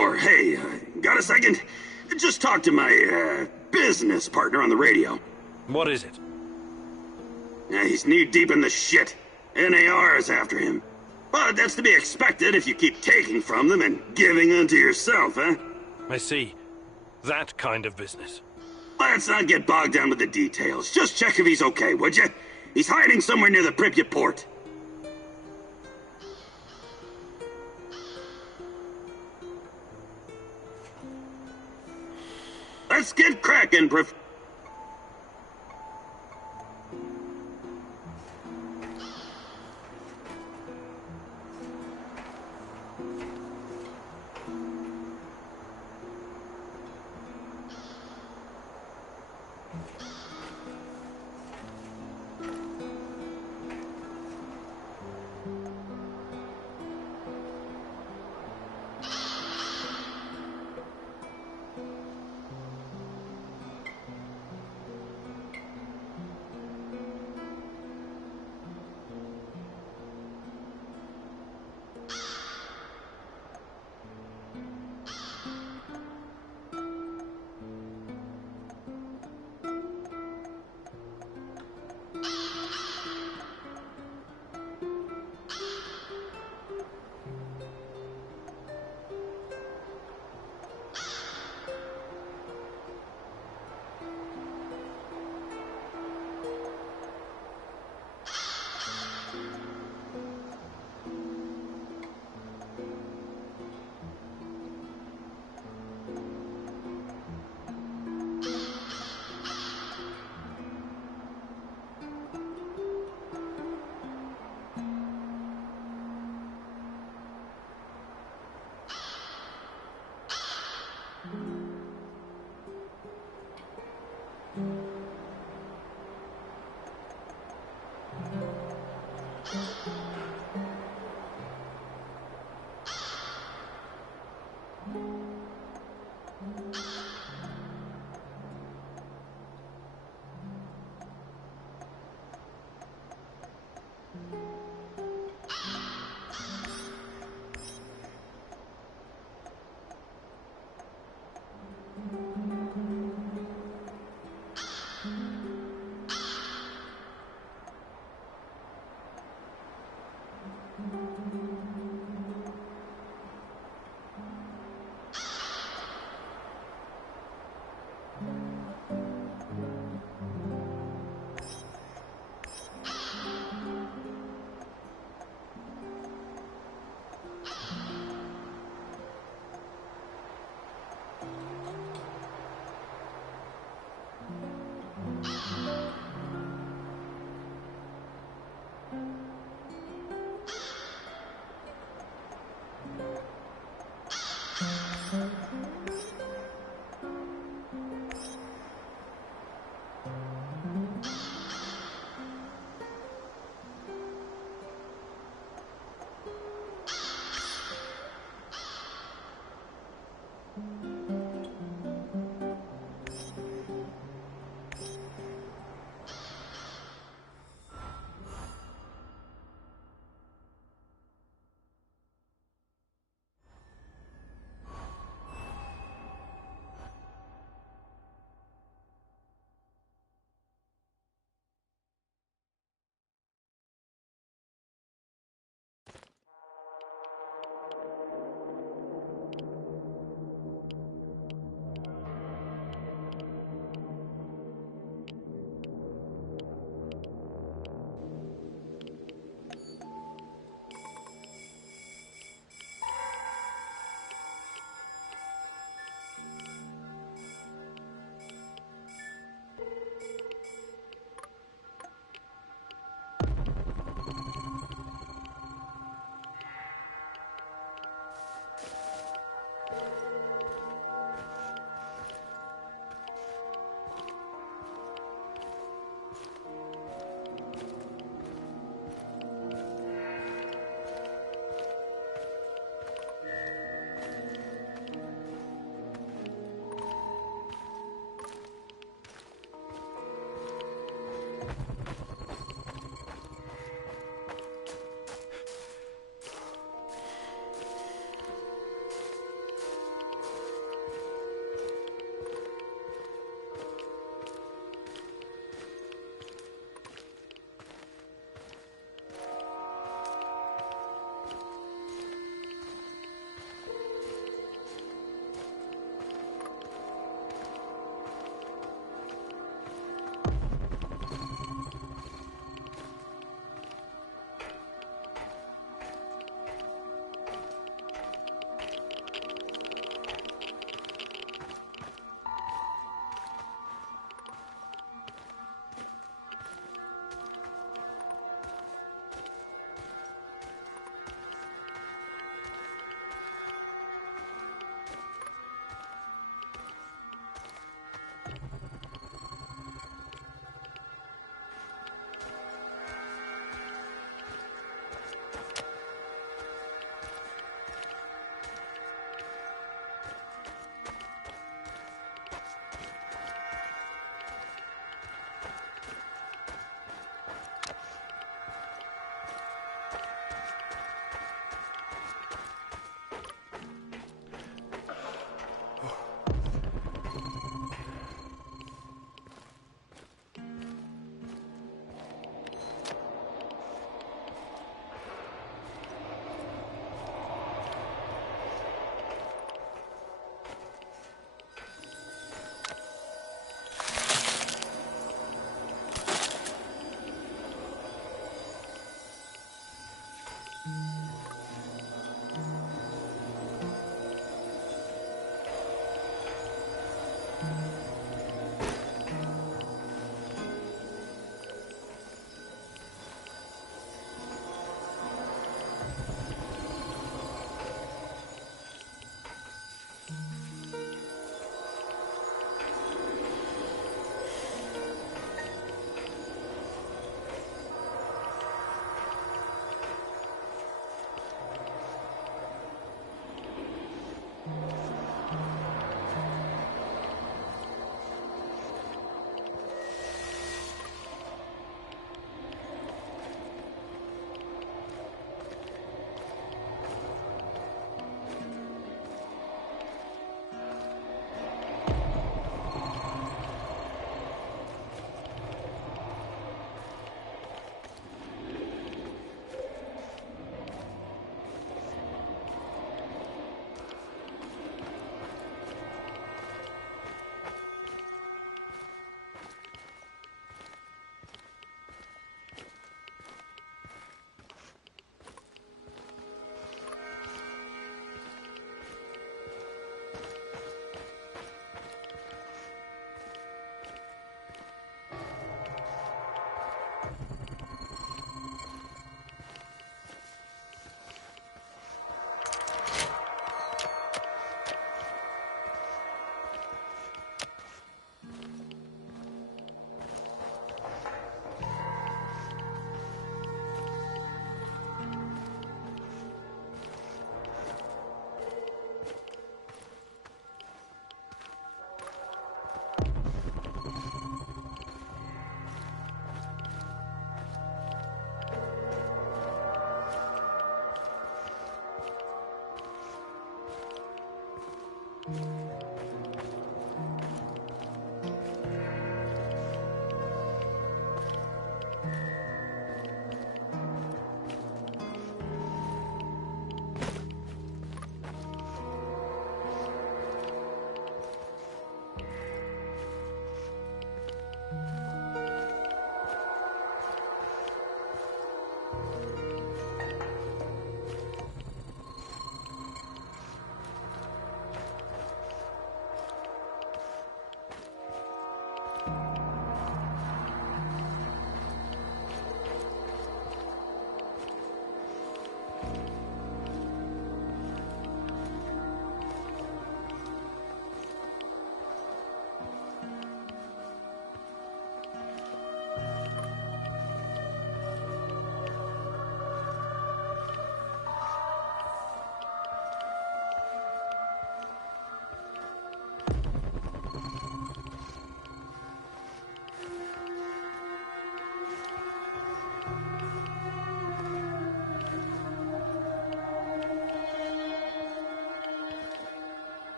Igor, hey, got a second? Just talked to my, business partner on the radio. What is it? He's knee-deep in the shit. NAR is after him. But that's to be expected if you keep taking from them and giving unto yourself, huh? I see. That kind of business. Let's not get bogged down with the details. Just check if he's okay, would you? He's hiding somewhere near the Pripyat port. Let's get cracking,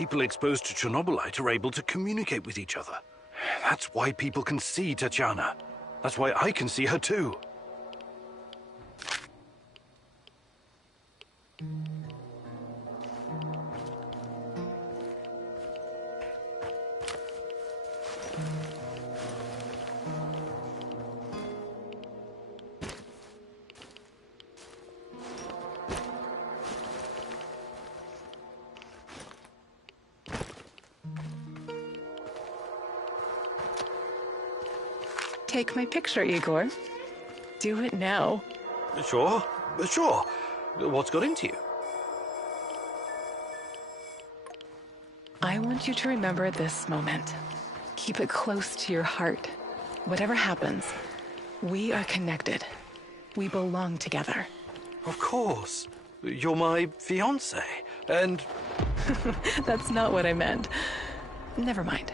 People exposed to Chernobylite are able to communicate with each other. That's why people can see Tatiana. That's why I can see her too. Take my picture, Igor. Do it now. Sure, sure. What's got into you? I want you to remember this moment. Keep it close to your heart. Whatever happens, we are connected. We belong together. Of course. You're my fiancé, and... That's not what I meant. Never mind.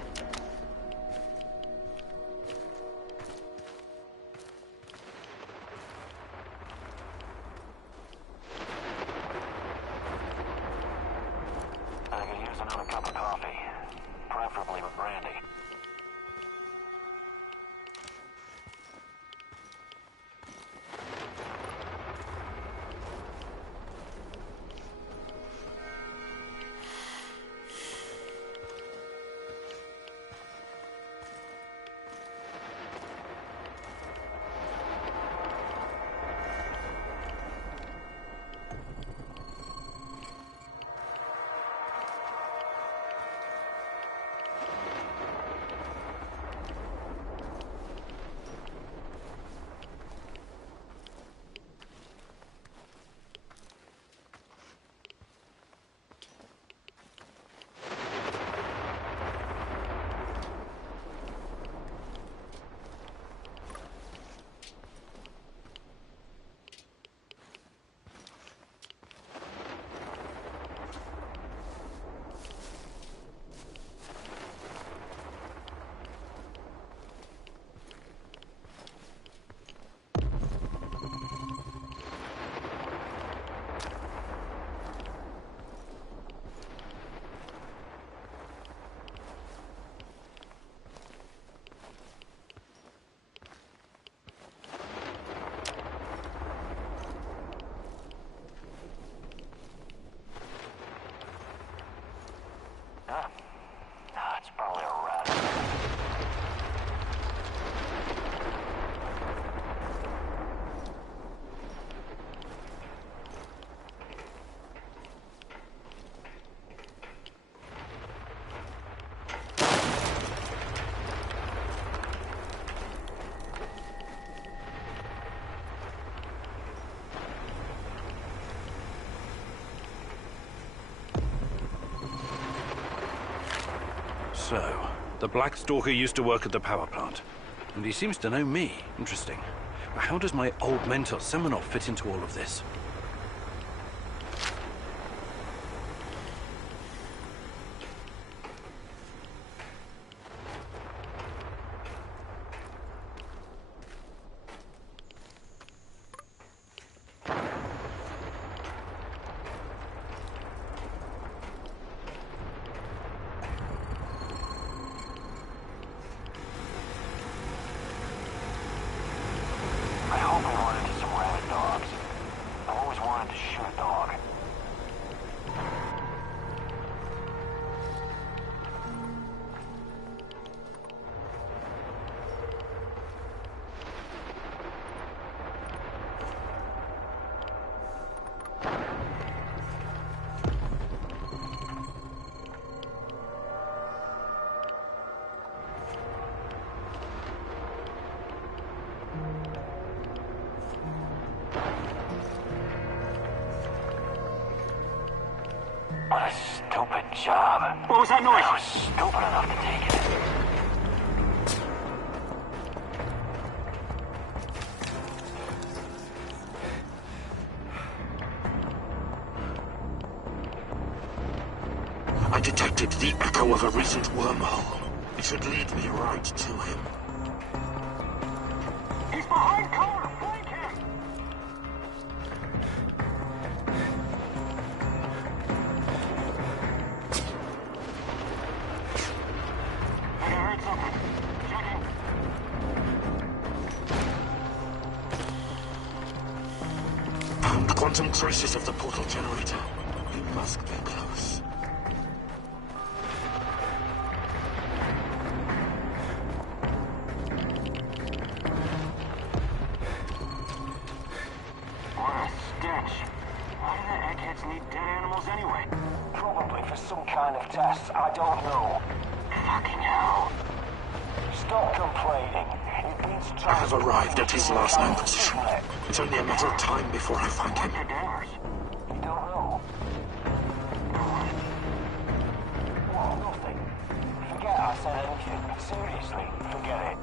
So, the Black Stalker used to work at the power plant. And he seems to know me. Interesting. But how does my old mentor Semenov fit into all of this? I hope I run into some rabid dogs. I've always wanted to shoot a dog. What a stupid job. What was that noise? I was stupid enough to take it. I detected the echo of a recent wormhole. It should lead me right to him. He's behind cover! Flank him! I heard something. Checking. Found quantum traces of the portal generator. He must be close. What a stench. Why do the eggheads need dead animals anyway? Probably for some kind of test. I don't know. Fucking hell. Stop complaining. It beats I have arrived at his last known position. Isn't it? It's only a matter of time before I find him. What's your Danvers? You don't know. Well, nothing. Forget I said anything. Seriously, forget it.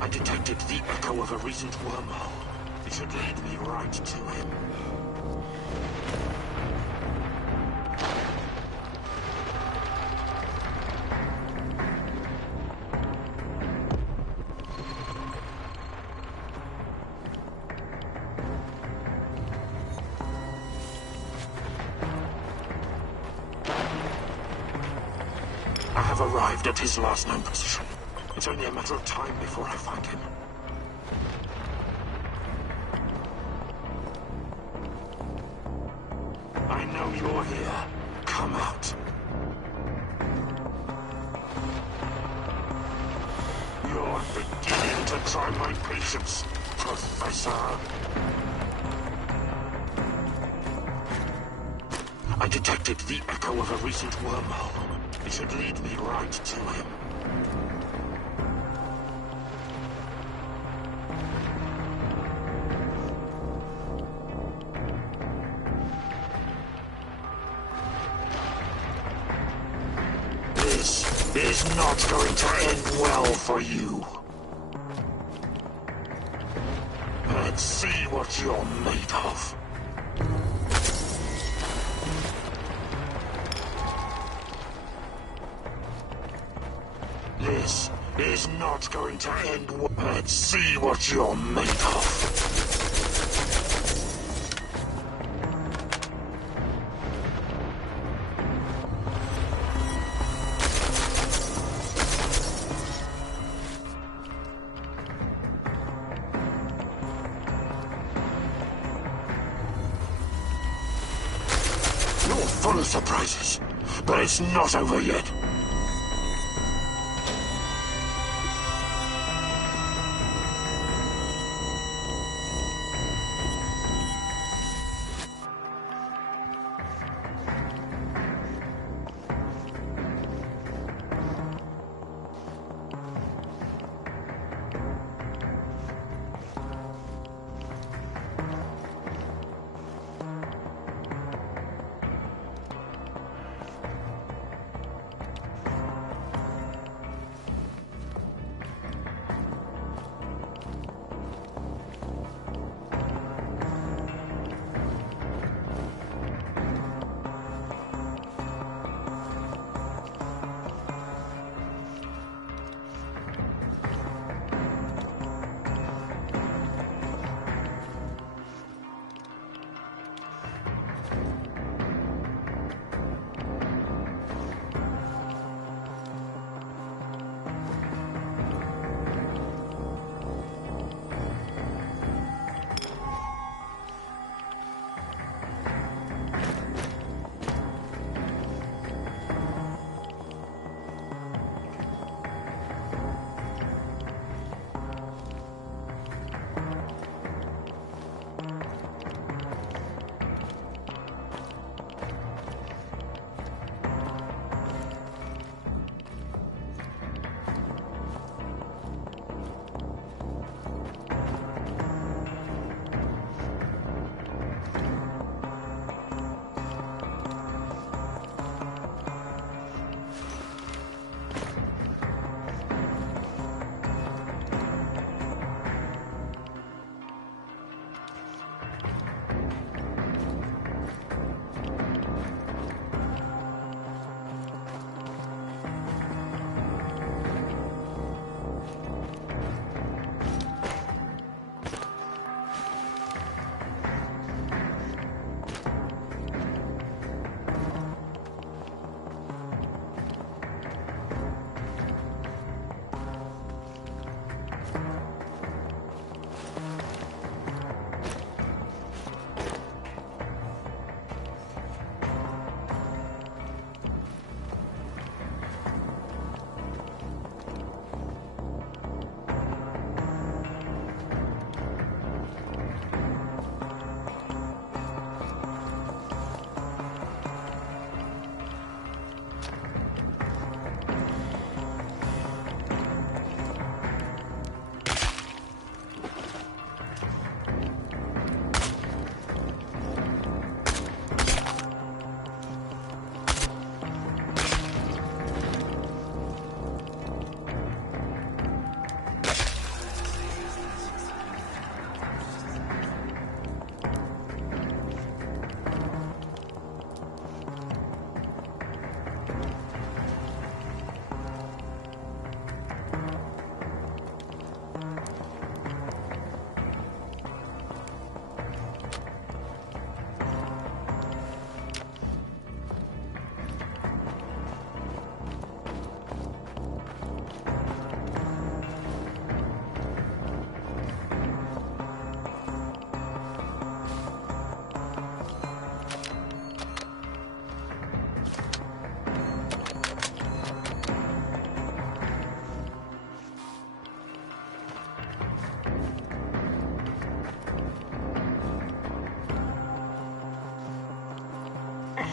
I detected the echo of a recent wormhole. It should lead me right to him. I have arrived at his last known position. It's only a matter of time before I find him. I know you're here. Come out. You're beginning to try my patience, Professor. I detected the echo of a recent wormhole. It should lead me right to him. This is not going to end well for you. Let's see what you're made of. This is not going to end well. Let's see what you're made of. You're full of surprises, but it's not over yet.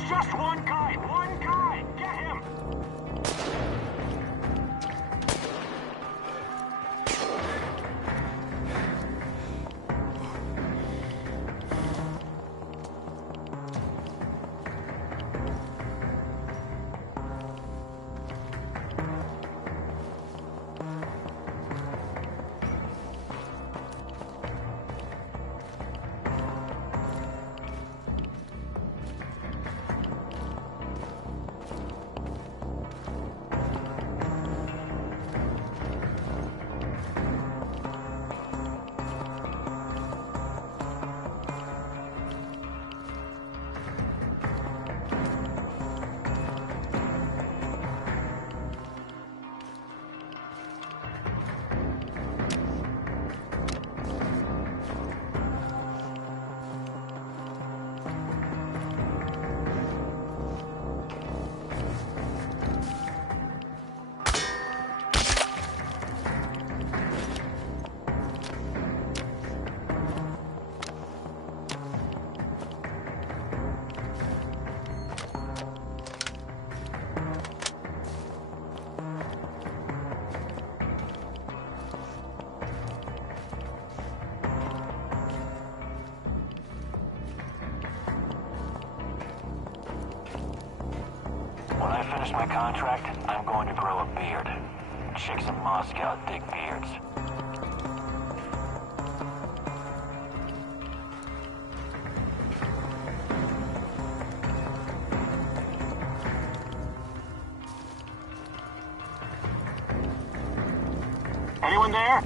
just one guy! One guy! Get him! When I finish my contract, I'm going to grow a beard. Chicks in Moscow dig beards. Anyone there?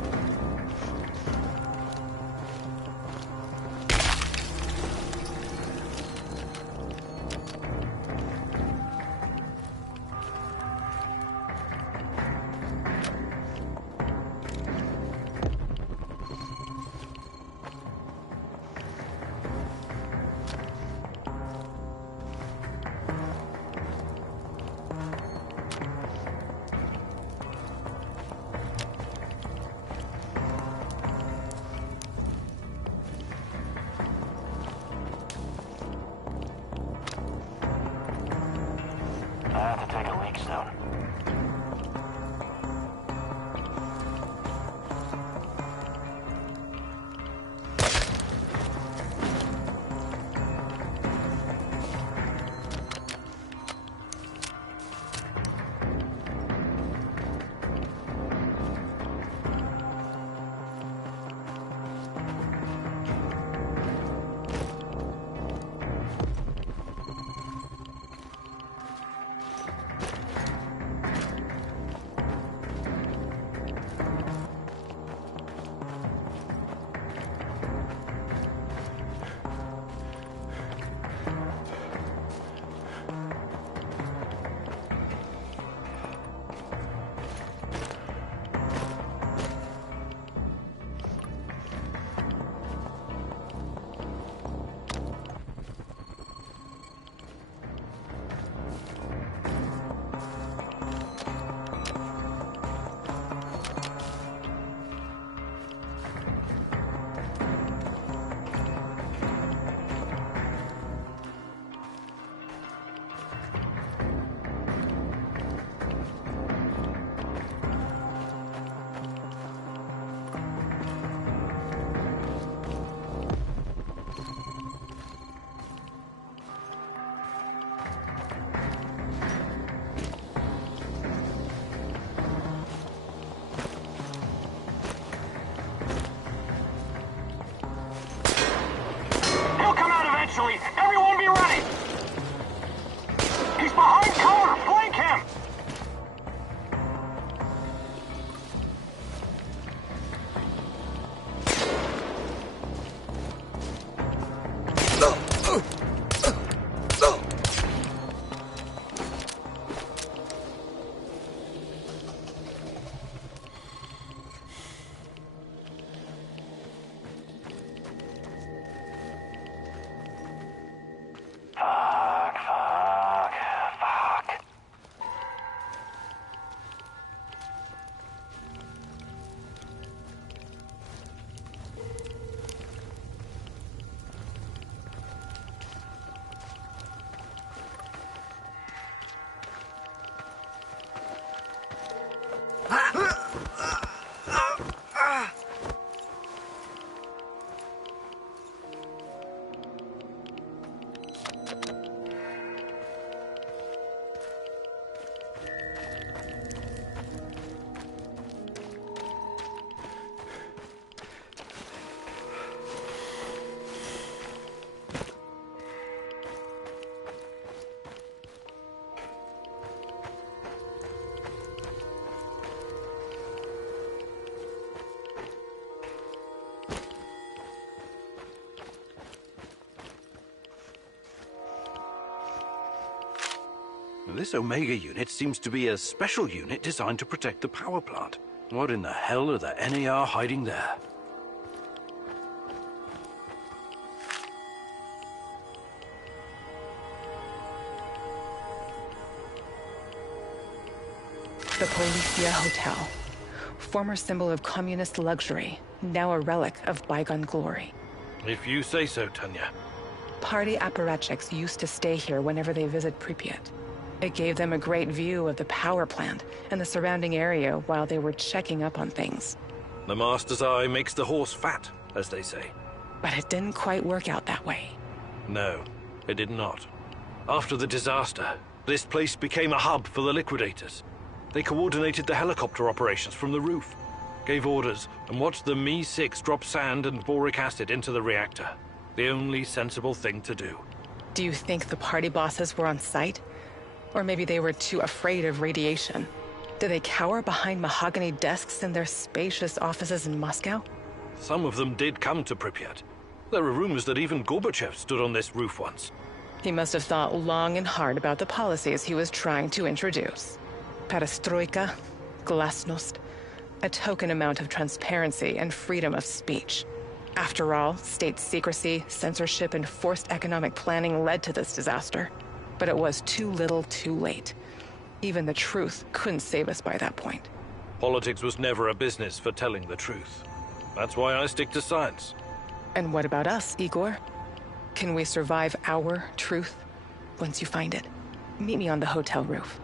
This Omega unit seems to be a special unit designed to protect the power plant. What in the hell are the NAR hiding there? The Policia Hotel. Former symbol of communist luxury, now a relic of bygone glory. If you say so, Tanya. Party apparatchiks used to stay here whenever they visit Pripyat. It gave them a great view of the power plant and the surrounding area while they were checking up on things. The master's eye makes the horse fat, as they say. But it didn't quite work out that way. No, it did not. After the disaster, this place became a hub for the liquidators. They coordinated the helicopter operations from the roof, gave orders, and watched the Mi-6 drop sand and boric acid into the reactor. The only sensible thing to do. Do you think the party bosses were on site? Or maybe they were too afraid of radiation? Did they cower behind mahogany desks in their spacious offices in Moscow? Some of them did come to Pripyat. There are rumors that even Gorbachev stood on this roof once. He must have thought long and hard about the policies he was trying to introduce. Perestroika, glasnost, a token amount of transparency and freedom of speech. After all, state secrecy, censorship, and forced economic planning led to this disaster. But it was too little, too late. Even the truth couldn't save us by that point. Politics was never a business for telling the truth. That's why I stick to science. And what about us, Igor? Can we survive our truth once you find it? Meet me on the hotel roof.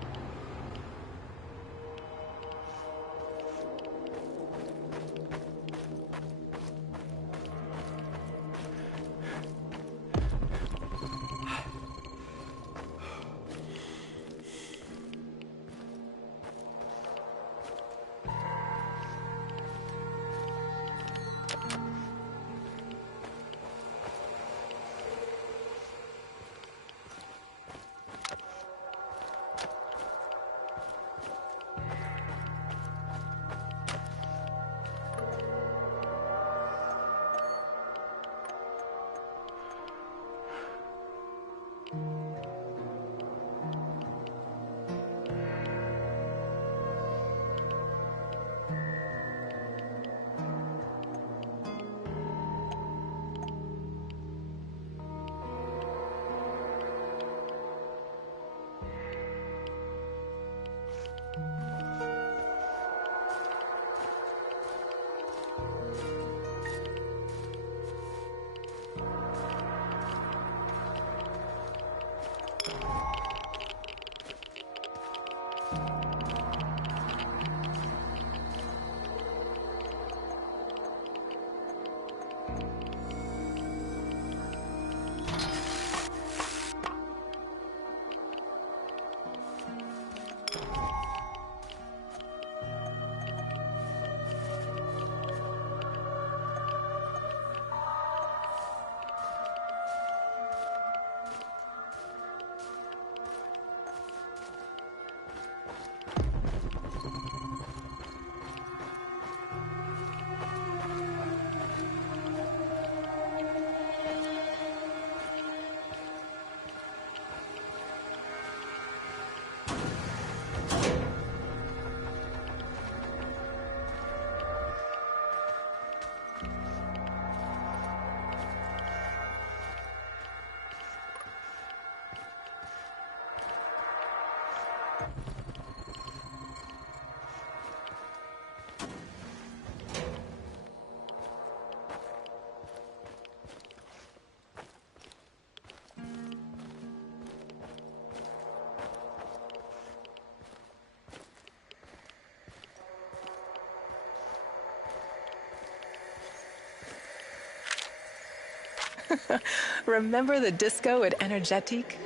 Remember the disco at Energetic?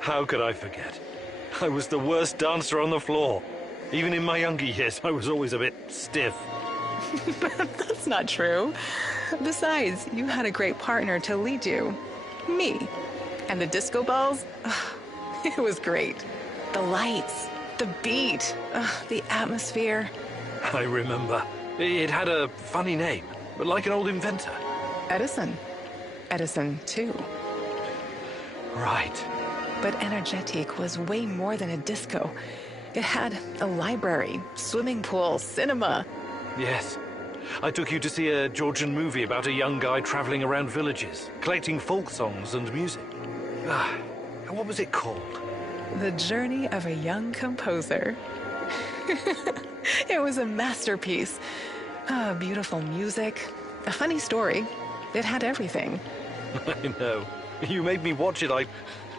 How could I forget? I was the worst dancer on the floor. Even in my younger years, I was always a bit stiff. That's not true. Besides, you had a great partner to lead you. Me. And the disco balls? It was great. The lights, the beat, the atmosphere. I remember. It had a funny name, but like an old inventor. Edison. Edison, too. Right. But Energetic was way more than a disco. It had a library, swimming pool, cinema. Yes. I took you to see a Georgian movie about a young guy traveling around villages, collecting folk songs and music. What was it called? The Journey of a Young Composer. It was a masterpiece. Beautiful music, a funny story. It had everything. I know. You made me watch it,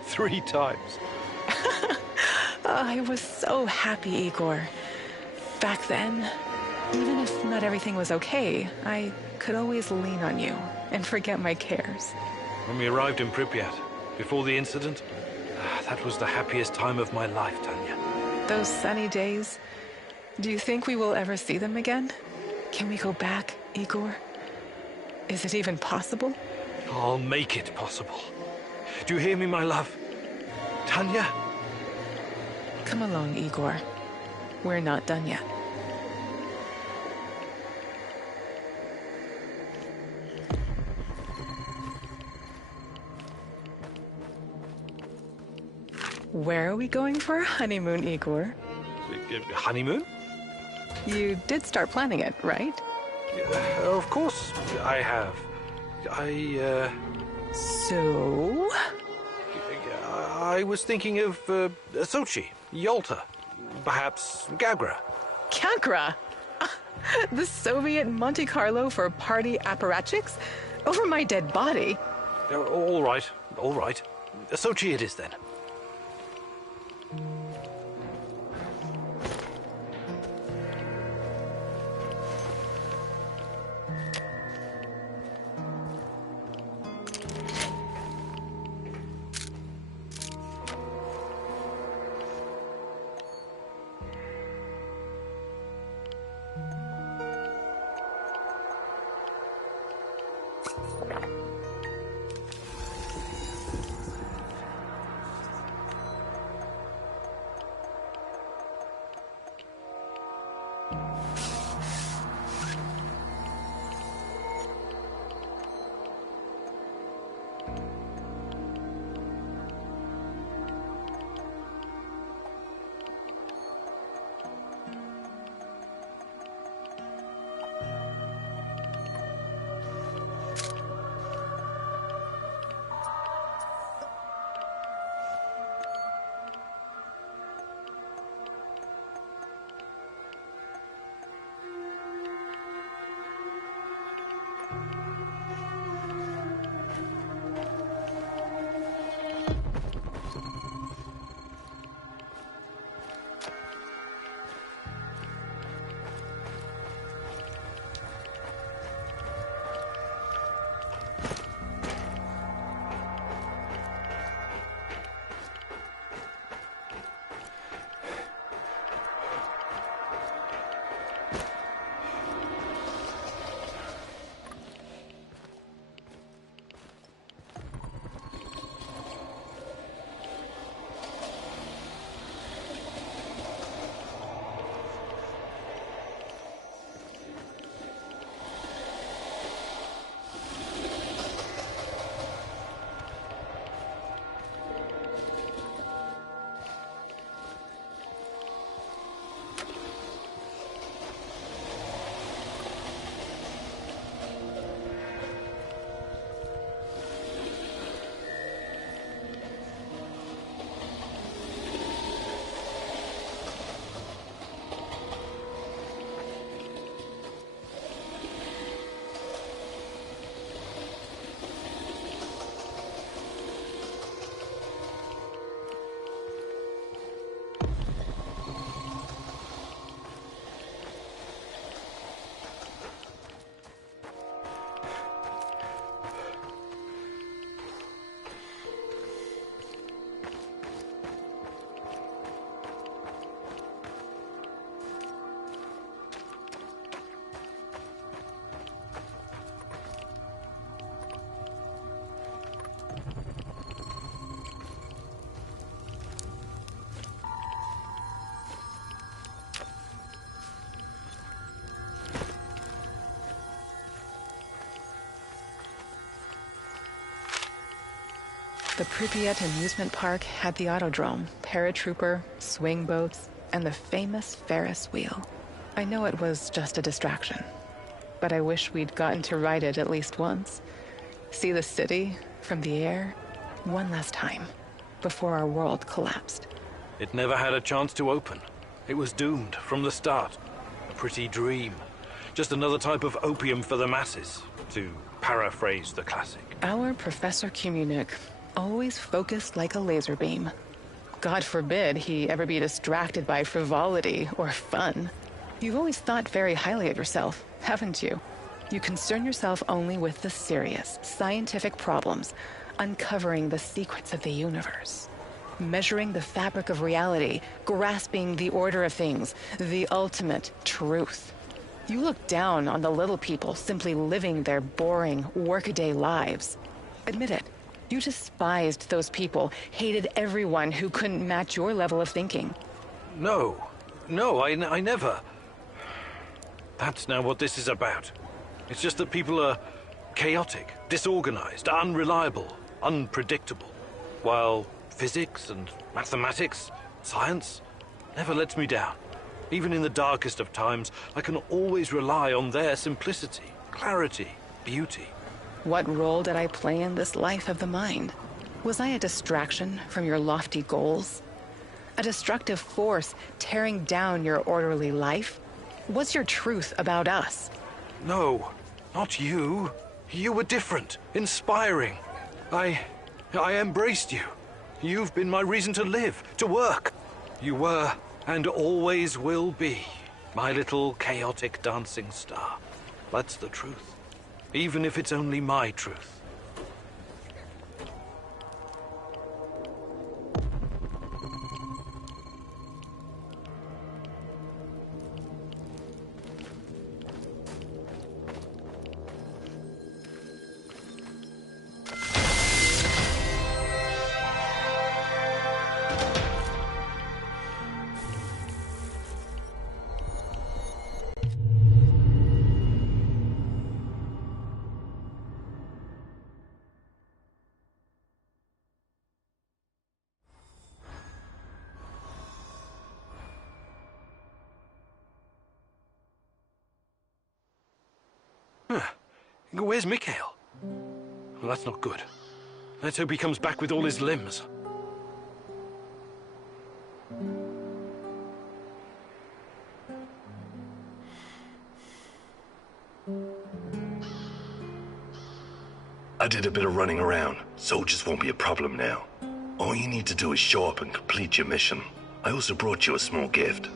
3 times. I was so happy, Igor. Back then, even if not everything was okay, I could always lean on you and forget my cares. When we arrived in Pripyat, before the incident, that was the happiest time of my life, Tanya. Those sunny days, do you think we will ever see them again? Can we go back, Igor? Is it even possible? I'll make it possible. Do you hear me, my love? Tanya? Come along, Igor. We're not done yet. Where are we going for our honeymoon, Igor? Honeymoon? You did start planning it, right? Of course I have. So? I was thinking of Sochi, Yalta, perhaps Gagra. Gagra? The Soviet Monte Carlo for party apparatchiks? Over my dead body? All right. Sochi it is then. The Pripyat amusement park had the autodrome, paratrooper, swing boats, and the famous Ferris wheel. I know it was just a distraction, but I wish we'd gotten to ride it at least once. See the city from the air one last time before our world collapsed. It never had a chance to open. It was doomed from the start. A pretty dream. Just another type of opium for the masses, to paraphrase the classic. Our Professor Kumunik always focused like a laser beam. God forbid he ever be distracted by frivolity or fun. You've always thought very highly of yourself, haven't you? You concern yourself only with the serious, scientific problems, uncovering the secrets of the universe, measuring the fabric of reality, grasping the order of things, the ultimate truth. You look down on the little people simply living their boring, workaday lives. Admit it, you despised those people, hated everyone who couldn't match your level of thinking. No, I never. That's now what this is about. It's just that people are chaotic, disorganized, unreliable, unpredictable. While physics and mathematics, science, never lets me down. Even in the darkest of times, I can always rely on their simplicity, clarity, beauty. What role did I play in this life of the mind? Was I a distraction from your lofty goals? A destructive force tearing down your orderly life? What's your truth about us? No, not you. You were different, inspiring. I embraced you. You've been my reason to live, to work. You were, and always will be, my little chaotic dancing star. That's the truth. Even if it's only my truth. Where's Mikhail? Well, that's not good. Let's hope he comes back with all his limbs. I did a bit of running around. Soldiers won't be a problem now. All you need to do is show up and complete your mission. I also brought you a small gift.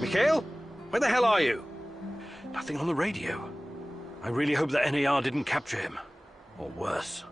Mikhail? Where the hell are you? Nothing on the radio. I really hope that NAR didn't capture him. Or worse.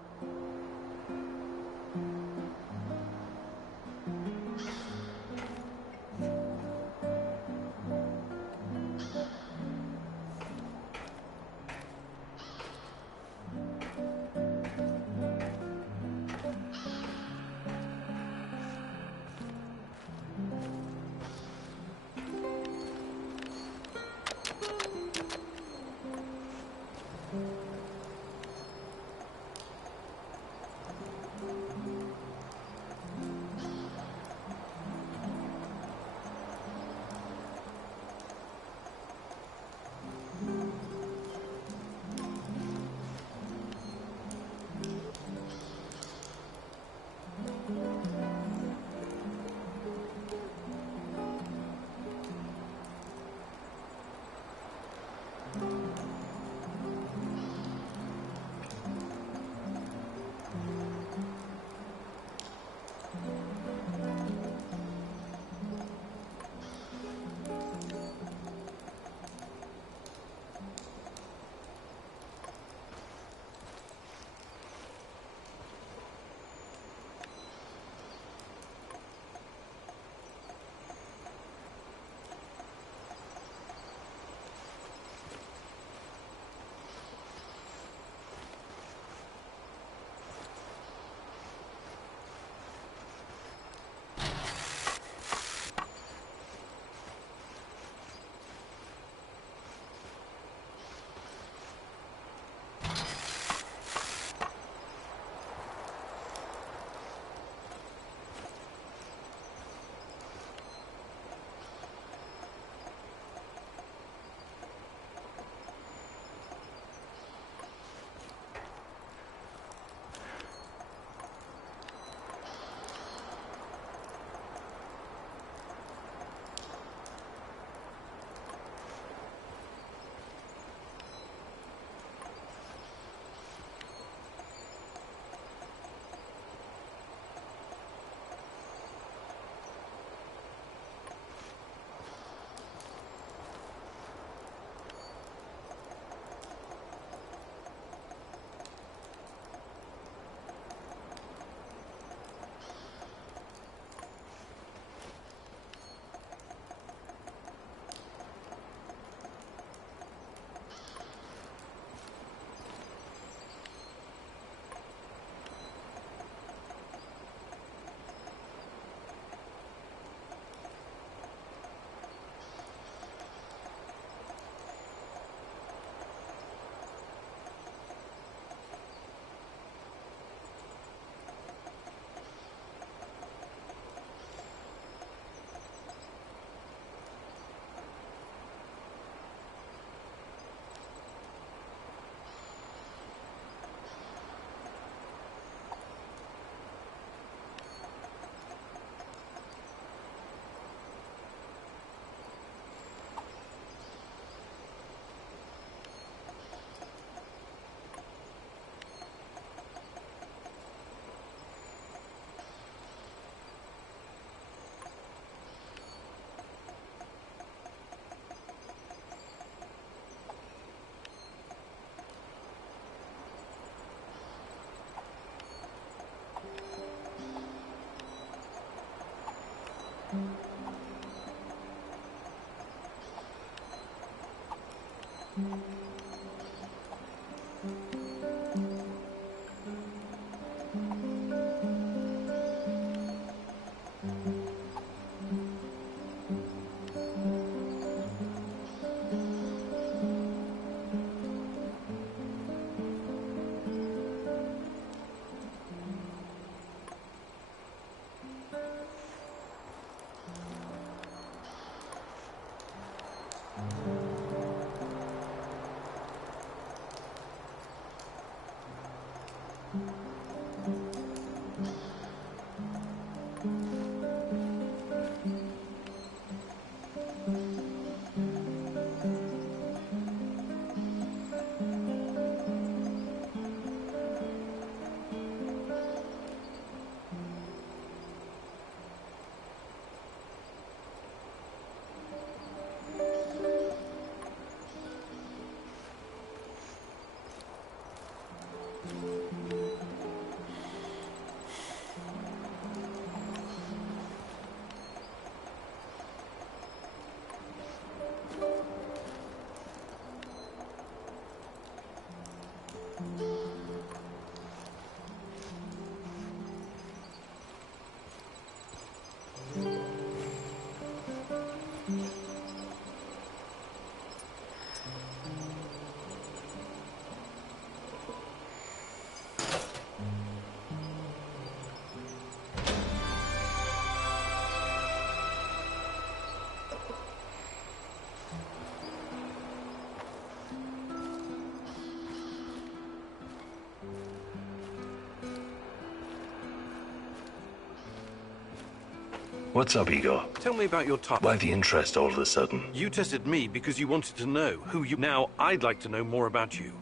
What's up, Igor? Tell me about your time. Why the interest all of a sudden? You tested me because you wanted to know who you... Now, I'd like to know more about you.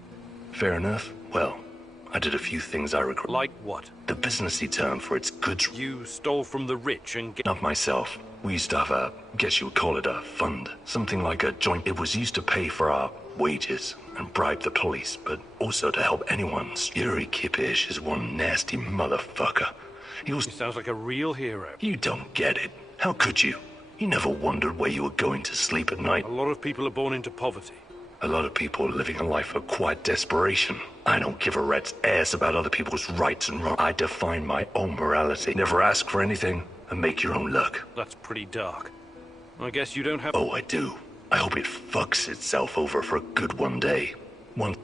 Fair enough. Well, I did a few things I regret. Like what? The businessy term for its goods. You stole from the rich and... Not myself. We used to have a, guess you would call it a fund. Something like a joint. It was used to pay for our wages and bribe the police, but also to help anyone. Yuri Kipish is one nasty motherfucker. He sounds like a real hero. You don't get it. How could you? You never wondered where you were going to sleep at night. A lot of people are born into poverty. A lot of people are living a life of quiet desperation. I don't give a rat's ass about other people's rights and wrongs. I define my own morality. Never ask for anything and make your own luck. That's pretty dark. I guess you don't have... Oh, I do. I hope it fucks itself over for good one day. One...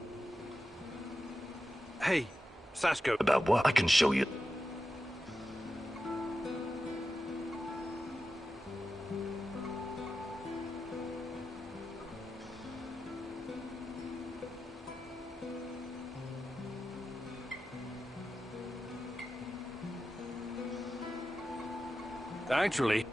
Hey, Sasko. About what? I can show you. Actually...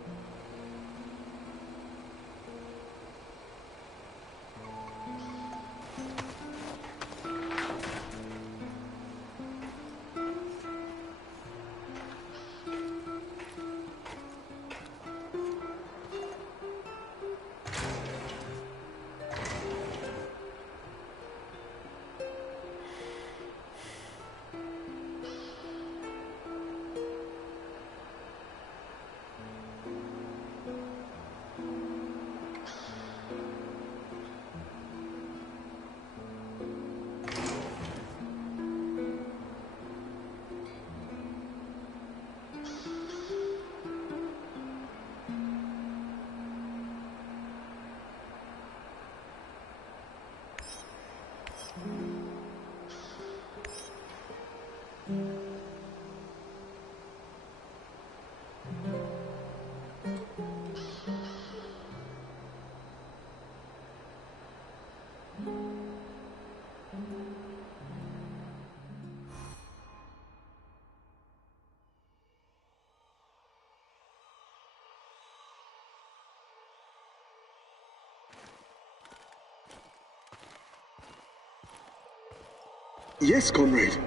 Yes, comrade.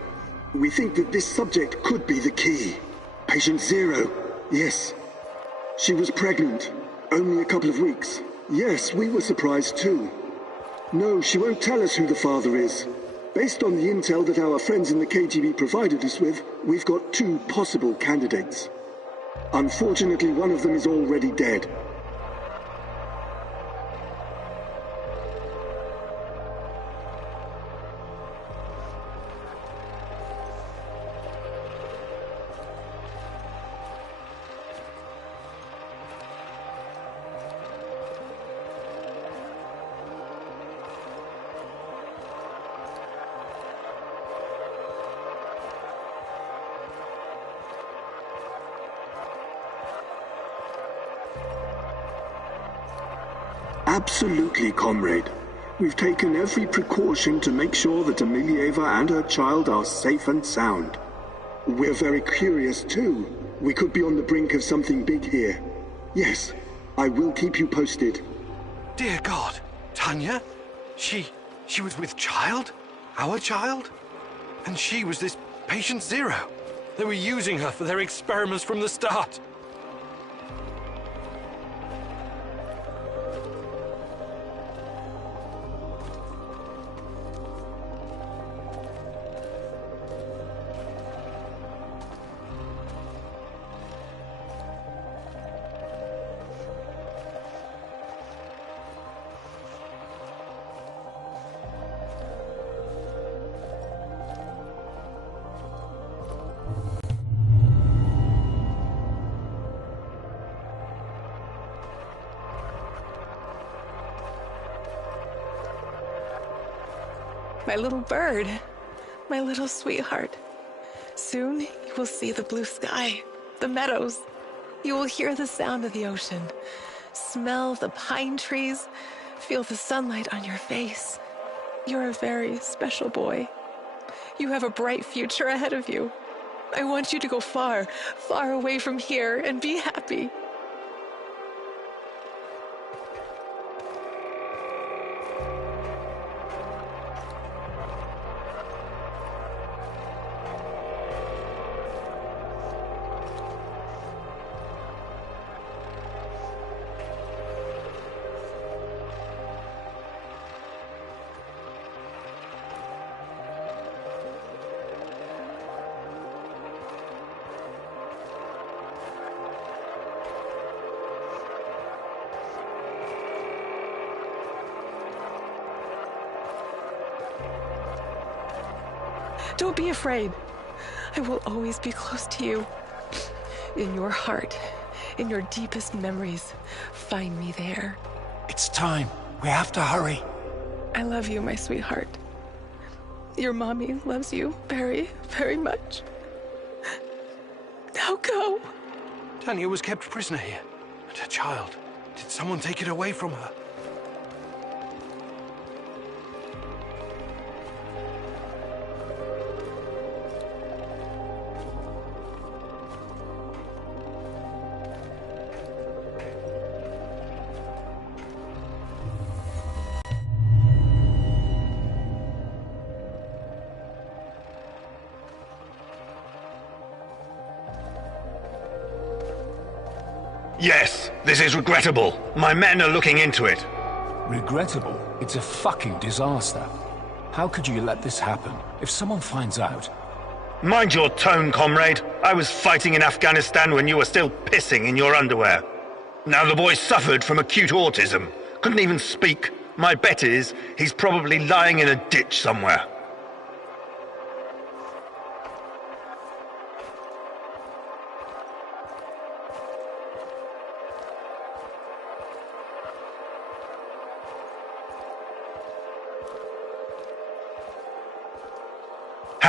We think that this subject could be the key. Patient Zero. Yes. She was pregnant. Only a couple of weeks. Yes, we were surprised too. No, she won't tell us who the father is. Based on the intel that our friends in the KGB provided us with, we've got two possible candidates. Unfortunately, one of them is already dead. Absolutely, comrade. We've taken every precaution to make sure that Emilieva and her child are safe and sound. We're very curious too. We could be on the brink of something big here. Yes, I will keep you posted. Dear God, Tanya? She was with child? Our child? And she was this patient Zero. They were using her for their experiments from the start. My little bird, my little sweetheart. Soon you will see the blue sky, the meadows. You will hear the sound of the ocean, smell the pine trees, feel the sunlight on your face. You're a very special boy. You have a bright future ahead of you. I want you to go far, far away from here and be happy. Don't be afraid. I will always be close to you. In your heart, in your deepest memories, find me there. It's time. We have to hurry. I love you, my sweetheart. Your mommy loves you very, very much. Now go. Tanya was kept prisoner here. And her child. Did someone take it away from her? Yes, this is regrettable. My men are looking into it. Regrettable? It's a fucking disaster. How could you let this happen? If someone finds out... Mind your tone, comrade. I was fighting in Afghanistan when you were still pissing in your underwear. Now the boy suffered from acute autism. Couldn't even speak. My bet is he's probably lying in a ditch somewhere.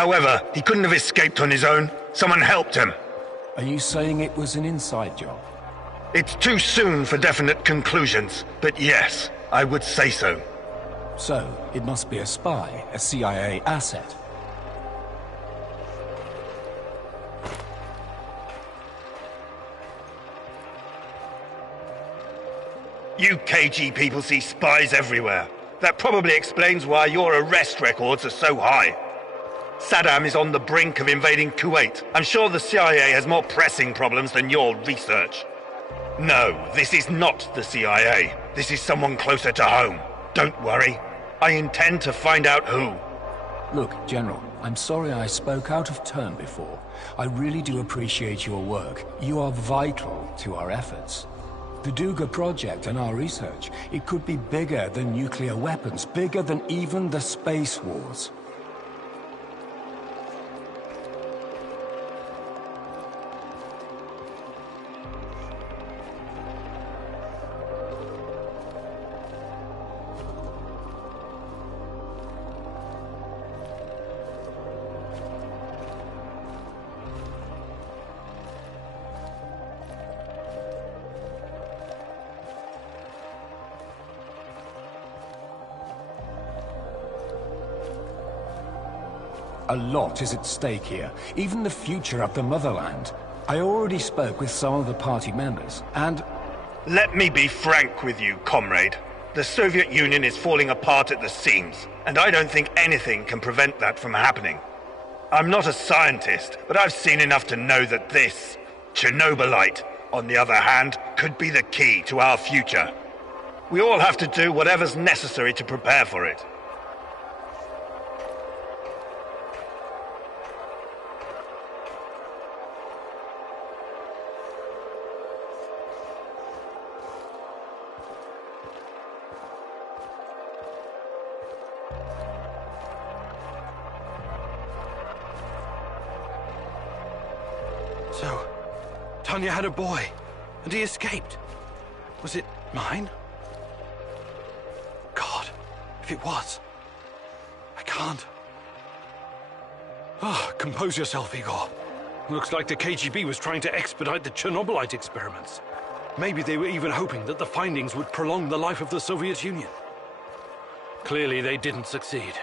However, he couldn't have escaped on his own. Someone helped him. Are you saying it was an inside job? It's too soon for definite conclusions, but yes, I would say so. So, it must be a spy, a CIA asset. You KG people see spies everywhere. That probably explains why your arrest records are so high. Saddam is on the brink of invading Kuwait. I'm sure the CIA has more pressing problems than your research. No, this is not the CIA. This is someone closer to home. Don't worry. I intend to find out who. Look, General, I'm sorry I spoke out of turn before. I really do appreciate your work. You are vital to our efforts. The Duga project and our research, it could be bigger than nuclear weapons, bigger than even the space wars. A lot is at stake here, even the future of the motherland. I already spoke with some of the party members, and... Let me be frank with you, comrade. The Soviet Union is falling apart at the seams, and I don't think anything can prevent that from happening. I'm not a scientist, but I've seen enough to know that this, Chernobylite, on the other hand, could be the key to our future. We all have to do whatever's necessary to prepare for it. So, Tanya had a boy, and he escaped. Was it mine? God, if it was, I can't. Ah, compose yourself, Igor. Looks like the KGB was trying to expedite the Chernobylite experiments. Maybe they were even hoping that the findings would prolong the life of the Soviet Union. Clearly, they didn't succeed.